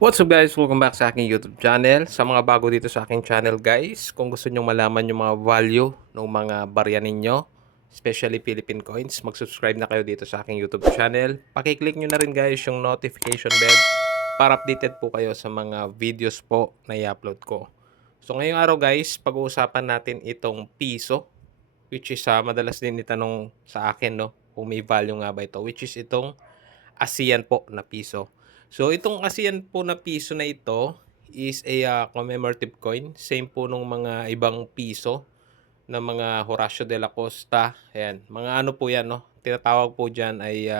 What's up guys? Welcome back sa aking YouTube channel. Sa mga bago dito sa aking channel guys, kung gusto nyo malaman yung mga value ng mga barya ninyo, especially Philippine coins, mag-subscribe na kayo dito sa aking YouTube channel. Pakiclick nyo na rin guys yung notification bell para updated po kayo sa mga videos po na i-upload ko. So ngayong araw guys, pag-uusapan natin itong piso, which is madalas din itanong sa akin no, kung may value nga ba ito, which is itong ASEAN po na piso. So itong ASEAN po na piso na ito is a commemorative coin. Same po nung mga ibang piso na mga Horacio de la Costa. Ayan, mga ano po yan, no? Tinatawag po dyan ay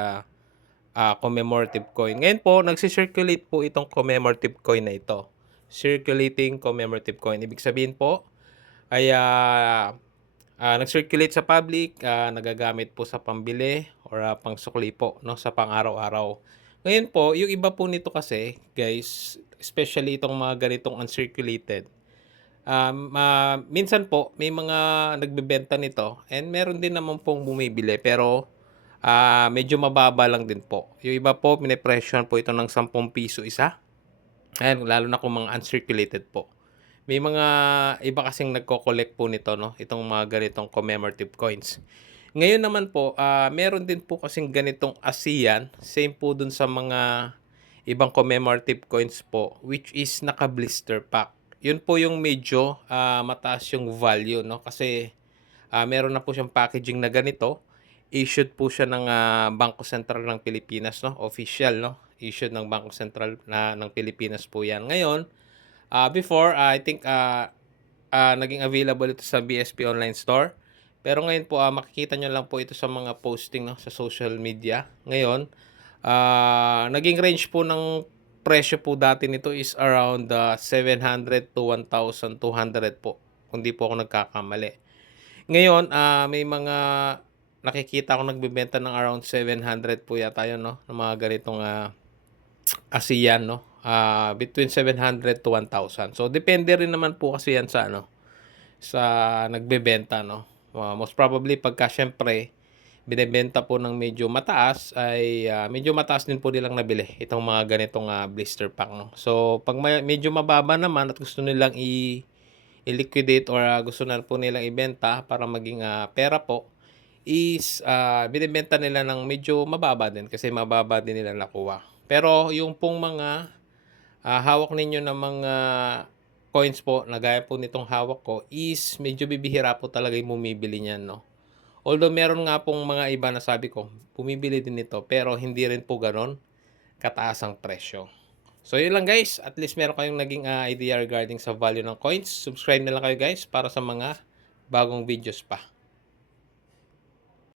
commemorative coin. Ngayon po, nagsisirculate po itong commemorative coin na ito. Circulating commemorative coin. Ibig sabihin po ay nag-circulate sa public, nagagamit po sa pambili or pangsukli po, no, sa pang-araw-araw. Ngayon po, yung iba po nito kasi, guys, especially itong mga ganitong uncirculated, minsan po may mga nagbebenta nito and meron din naman pong bumibili pero medyo mababa lang din po. Yung iba po, pinipresyon po ito ng 10 piso isa. Ayan, lalo na kung mga uncirculated po. May mga iba kasing nagko-collect po nito, no? Itong mga ganitong commemorative coins. Ngayon naman po, meron din po kasing ganitong ASEAN, same po dun sa mga ibang commemorative coins po, which is naka-blister pack. Yun po yung medyo mataas yung value, no? Kasi meron na po siyang packaging na ganito. Issued po siya ng Bangko Sentral ng Pilipinas, no? Official, no? Issued ng Bangko Sentral ng Pilipinas po yan. Ngayon, before, I think naging available ito sa BSP Online Store. Pero ngayon po, makikita nyo lang po ito sa mga posting, no, sa social media. Ngayon, naging range po ng presyo po dati nito is around 700 to 1,200 po. Kung di po ako nagkakamali. Ngayon, may mga nakikita ko nagbebenta ng around 700 po yata yun, no? Ng mga ganitong ASEAN, no? Between 700 to 1,000. So, depende rin naman po kasi yan sa, ano, sa nagbebenta, no? Most probably, pagka syempre, binebenta po ng medyo mataas, ay medyo mataas din po nilang nabili itong mga ganitong blister pack, no? So, pag medyo mababa naman at gusto nilang i-liquidate or gusto na po nilang ibenta para maging pera po, is binibenta nila ng medyo mababa din kasi mababa din nila nakuha. Pero yung pong mga hawak ninyo ng mga coins po na gaya po nitong hawak ko is medyo bibihira po talaga yung bumibili niyan, no? Although meron nga pong mga iba na sabi ko, bumibili din nito pero hindi rin po ganon kataas ang presyo. So yun lang guys, at least meron kayong naging idea regarding sa value ng coins. Subscribe na lang kayo guys para sa mga bagong videos pa.